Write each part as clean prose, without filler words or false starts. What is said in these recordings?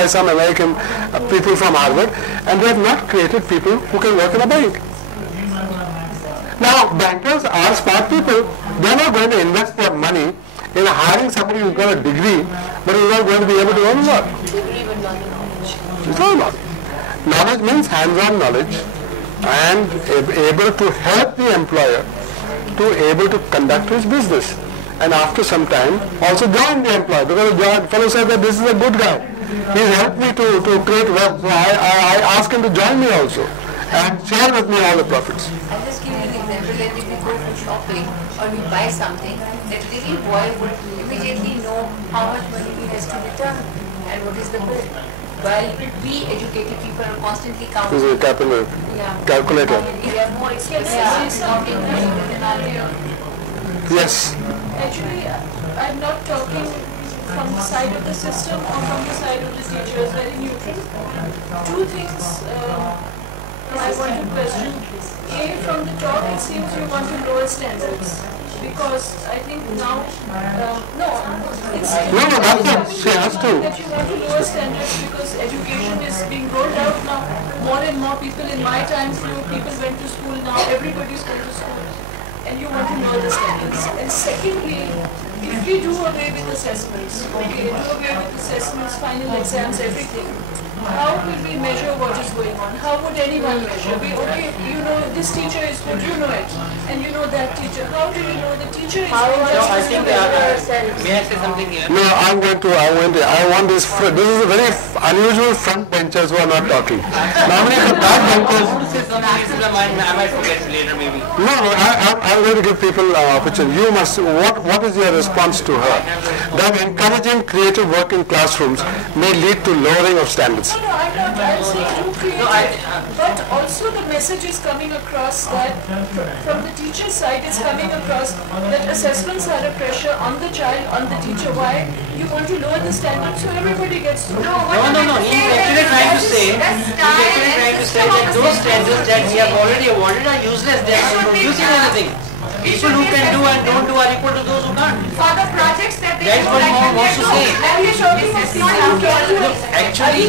by some American people from Harvard, and they have not created people who can work in a bank. Now, bankers are smart people. They are not going to invest their money in hiring somebody who's got a degree, but is not going to be able to earn a lot. Degree but not knowledge. It's not knowledge. Knowledge means hands-on knowledge and able to help the employer to able to conduct his business. And after some time, also join the employer, because the fellow said that this is a good guy. He's helped me to create wealth, so I ask him to join me also and share with me all the profits. I'll just give you an example that if you go for shopping or you buy something, that little boy would immediately know how much money he has to return and what is the bill. While we educated people are constantly counting. This is a calculator. We have more experience counting money than our. Yes. Actually, I'm not talking from the side of the system or from the side of the teachers, very neutral. Two things I want to question. A, from the top, it seems you want to lower standards. Because I think now, it's that's not, she has to. that you want to lower standards because education is being rolled out now. More and more people in my time, few people went to school, now everybody's going to school. And you want to lower the standards. And secondly, if we do away with assessments, final exams, everything, how will we measure what is going on? How would anyone measure? This teacher is good, you know it, and you know that teacher. How do you know the teacher is good? I think may I say something here? No, I want this. This is a very unusual front benchers who are not talking. Normally the back benchers. I want to say something, I might forget later maybe. No, I'm going to give people an opportunity. You must. What is your response to her? That encouraging creative work in classrooms may lead to lowering of standards. No, I'm not. I'm saying do creative. But also the message is coming across that from the teacher's side, it's coming across that assessments are a pressure on the child, on the teacher. Why? You want to lower the standards so everybody gets through. No. He's actually trying to say that those standards that we have already awarded are useless. They are not producing anything. People who can do and don't do are equal to those who can't. For the projects that they That's what Mom wants to say. Actually,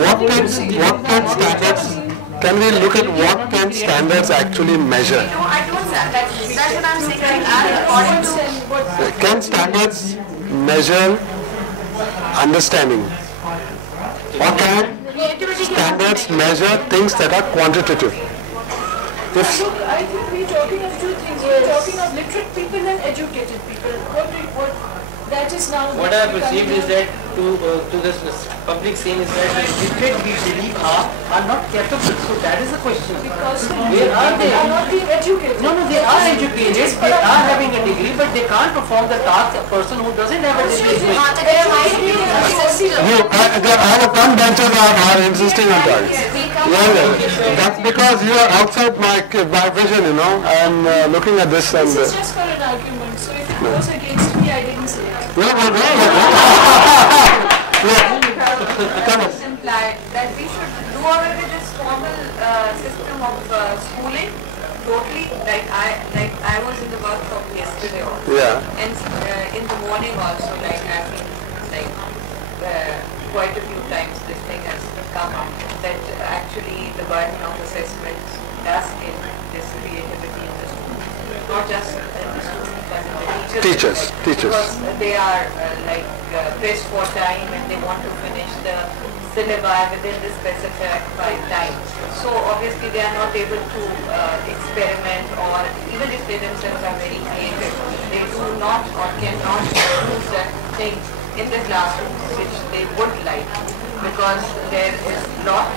What can standards? Can we look at what can standards actually measure? No, I don't say that. That's what I'm saying. According to Can standards measure understanding? Or can standards measure things that are quantitative? I think we're talking of two things. We're talking of literate people and educated people. What that is now. What I have perceived is that to this public scene is that the literate we believe are not capable. So that is the question. Because where are they? They are not being educated. No, they are educated. They are having a degree, but they can't perform the task a person who doesn't have a degree is doing. All the front benchers are insisting on that. That's because you are outside my vision, I'm looking at this and... This is just for an argument, so if it goes against me, I didn't say it. No. implied that we should do away with this formal system of schooling totally. Like I was in the workshop yesterday also. Yeah. And in the morning also, I've been quite a few times this thing has come up that actually the burden of assessment does in this creativity in the school. Not just in the students but in the teachers. Because they are pressed for time and they want to finish the syllabi within the specified time. So obviously they are not able to experiment, or even if they themselves are very creative, they do not or cannot do certain things in the classroom which they would like, because there is a lot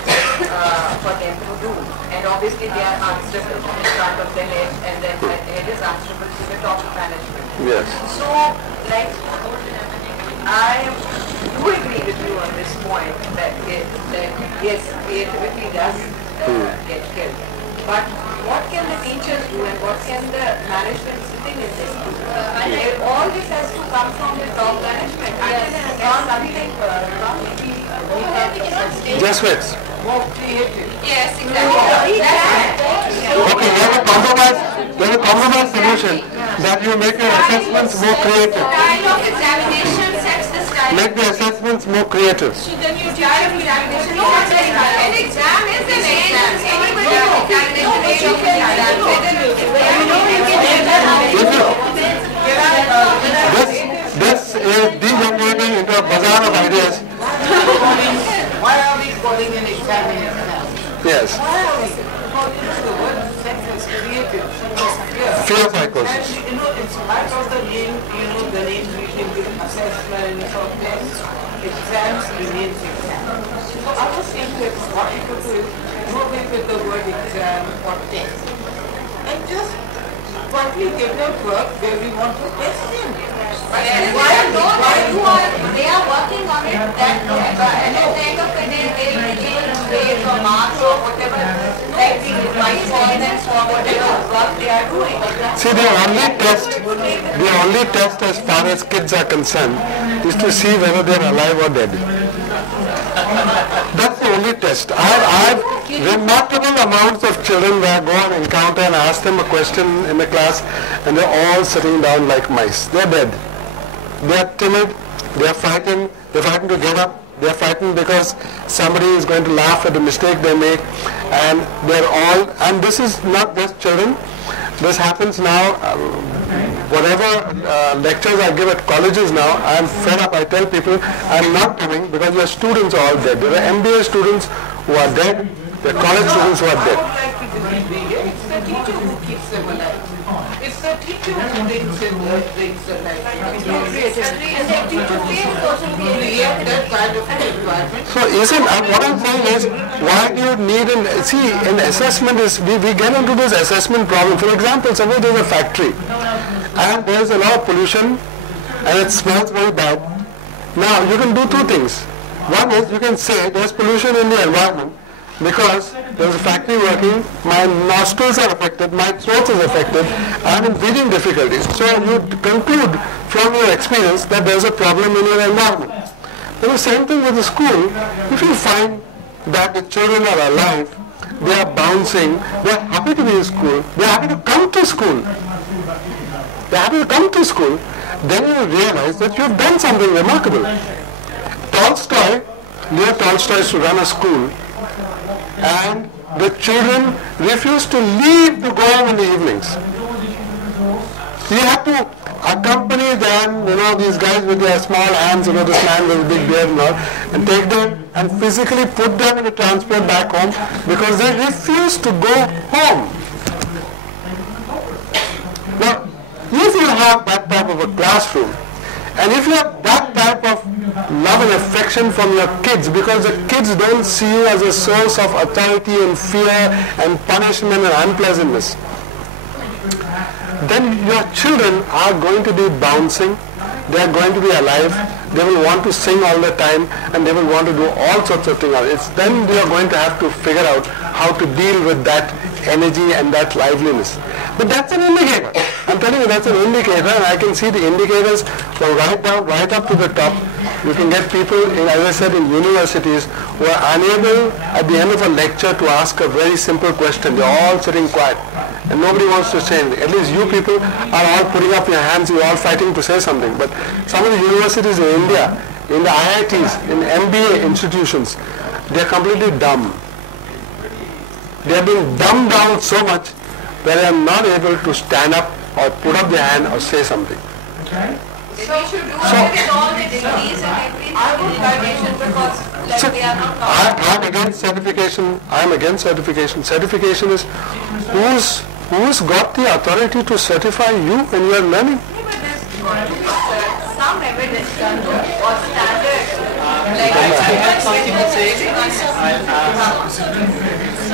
for them to do, and obviously they are answerable in front of the head, and then the head is answerable to the top management. Yes. So, I do agree with you on this point that yes, creativity does get killed. But what can the teachers do and what can the management sitting in this do? All this has to come from the top management. Just wait. More creative. Yes, exactly. Okay, there's a compromise solution that you make your assessments more creative. The style of examination sets the style make the assessments more creative. So then you teach An exam is an exam. Anybody This is degenerating into a bazaar of ideas. Why are we calling an exam an exam? Yes. Why are we calling the word sex is creative? Fear psychosis. And it's part of the name, the names we can give assessments or tests, exams remains exams. So I was saying that what you could do is do away with the word exam or test and just partly give them work where we want to test them. They are working on it, that and at the end of the day they will change grades or marks or whatever that we revise for them for whatever work they are doing. See, the only test as far as kids are concerned is to see whether they are alive or dead. That's the only test. I have remarkable amounts of children where I go and encounter and ask them a question in the class and they're all sitting down like mice. They're dead. They are timid, they are frightened to get up, they are frightened because somebody is going to laugh at the mistake they make, and they're all, and this is not just children, this happens now, whatever lectures I give at colleges now, I'm fed up, I tell people I'm not coming because your students are all dead. There are MBA students who are dead, there are college students who are dead. I would like to disagree here. It's the teacher who keeps them alive. It's the teacher who brings them alive. And the teacher who create that kind of an environment. So isn't, what I'm saying is, why do you need an assessment is, we get into this assessment problem. For example, suppose there's a factory and there's a lot of pollution and it smells very bad. Now you can do two things. One is you can say there's pollution in the environment because there's a factory working, my nostrils are affected, my throat is affected, I'm in breathing difficulties. So you conclude from your experience that there's a problem in your environment. Then the same thing with the school. If you find that the children are alive, they are bouncing, they are happy to be in school, they are happy to come to school. They are happy to come to school, then you realize that you have done something remarkable. Leo Tolstoy used to run a school, and the children refused to leave to go home in the evenings. You have to accompany them, these guys with their small hands, this man with a big beard and all, and take them and physically put them in a transport back home because they refuse to go home. Now, if you have that type of a classroom, and if you have that type of love and affection from your kids, because the kids don't see you as a source of authority and fear and punishment and unpleasantness, then your children are going to be bouncing, they are going to be alive, they will want to sing all the time, and they will want to do all sorts of things. Then they are going to have to figure out how to deal with that energy and that liveliness. But that's an indicator. I'm telling you, that's an indicator, and I can see the indicators from right down, right up to the top. You can get people, as I said, in universities who are unable at the end of a lecture to ask a very simple question. They're all sitting quiet, and nobody wants to say anything. At least you people are all putting up your hands, you're all fighting to say something. But some of the universities in India, in the IITs, in MBA institutions, they're completely dumb. They have been dumbed down so much that they are not able to stand up or put up their hand or say something. So we should do away with all the degrees and everything in education because we are not I'm against certification. I'm against certification. Certification is who's got the authority to certify you when you are learning? but there's got to be some evidence or standard. Like I have something to say.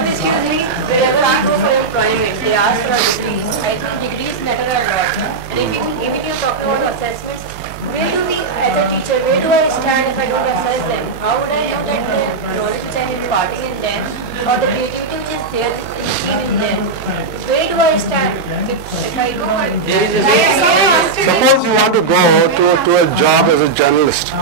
Excuse me, wherever I go for employment, they ask for a degree. I think degrees matter a lot. And if you're talking about assessments, where do we, as a teacher, where do I stand if I don't assess them? How would I know that the knowledge which I am imparting in them or the creativity which is there in them? Where do I stand? If I go and Suppose you want to go to a job as a journalist.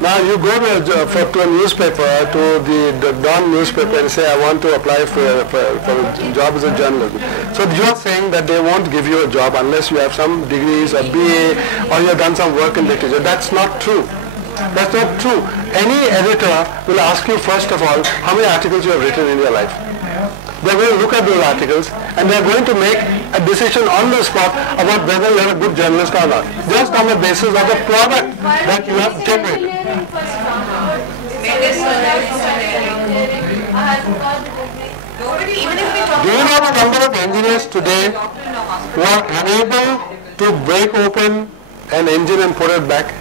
Now you go to a newspaper, to the Dawn newspaper, and say, I want to apply for a job as a journalist. So you're saying that they won't give you a job unless you have some degrees or BA or you have done some work in literature. That's not true. That's not true. Any editor will ask you first of all how many articles you have written in your life. They're going to look at those articles and they're going to make a decision on the spot about whether you're a good journalist or not, just on the basis of the product that you have generated. Do you know the number of engineers today who are unable to break open an engine and put it back?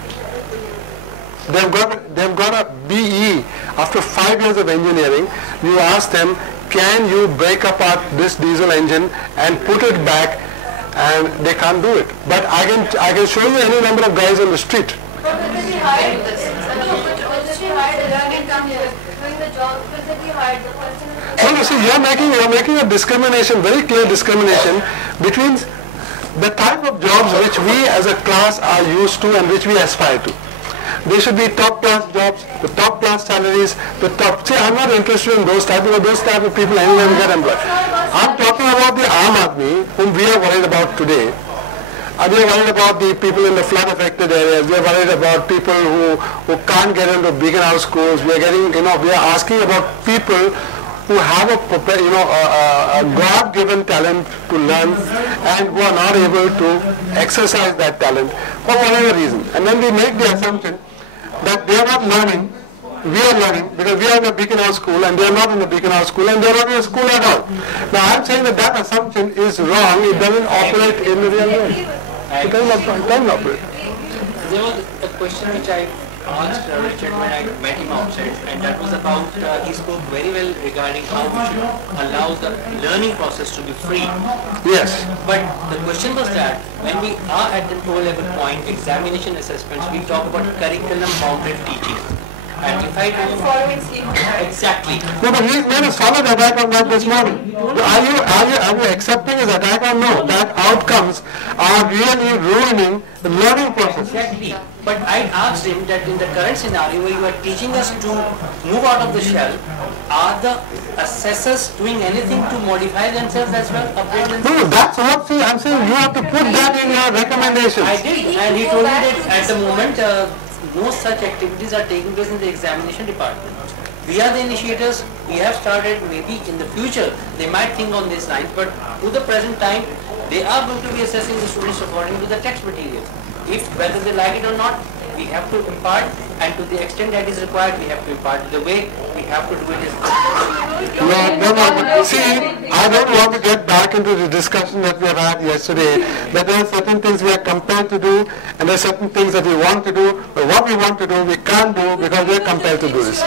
They've got a BE after 5 years of engineering. You ask them, can you break apart this diesel engine and put it back, and they can't do it. But I can show you any number of guys on the street. So you see, you're making a discrimination, very clear discrimination between the type of jobs which we as a class are used to and which we aspire to. They should be top class jobs, the top class salaries, the top. See, I'm not interested in those type of people anywhere will get employed. I'm talking about the Aam Aadmi whom we are worried about today. We are worried about the people in the flood affected areas. We are worried about people who can't get into Beaconhouse schools. We are asking about people who have a God-given talent to learn and who are not able to exercise that talent for whatever reason. And then we make the assumption that they are not learning, we are learning, because we are in the Beaconhouse school and they are not in the Beaconhouse school and they are not in the school at all. Now I am saying that assumption is wrong. It doesn't operate in the real world. It doesn't operate. There was a question which I asked Richard when I met him outside, and that was about, he spoke very well regarding how we should allow the learning process to be free. Yes. But the question was that when we are at the O-level point, examination assessments, we talk about curriculum-bounded teaching. And if I do exactly. No, but he's made a solid attack on that this morning. Are you accepting his attack or no? That outcomes are really ruining the learning process. Exactly. But I asked him that in the current scenario where you are teaching us to move out of the shell, are the assessors doing anything to modify themselves as well? Upgrade themselves? No, that's what I'm saying. You have to put that in your recommendations. I did, and he told me that at the moment no such activities are taking place in the examination department. We are the initiators. We have started. Maybe in the future they might think on these lines, but to the present time they are going to be assessing the students according to the text material. If whether they like it or not, we have to impart, and to the extent that is required, we have to impart. The way we have to do it is. No. See, I don't want to get back into the discussion that we have had yesterday, that there are certain things we are compelled to do, and there are certain things that we want to do, but what we want to do, we can't do because we are compelled to do this.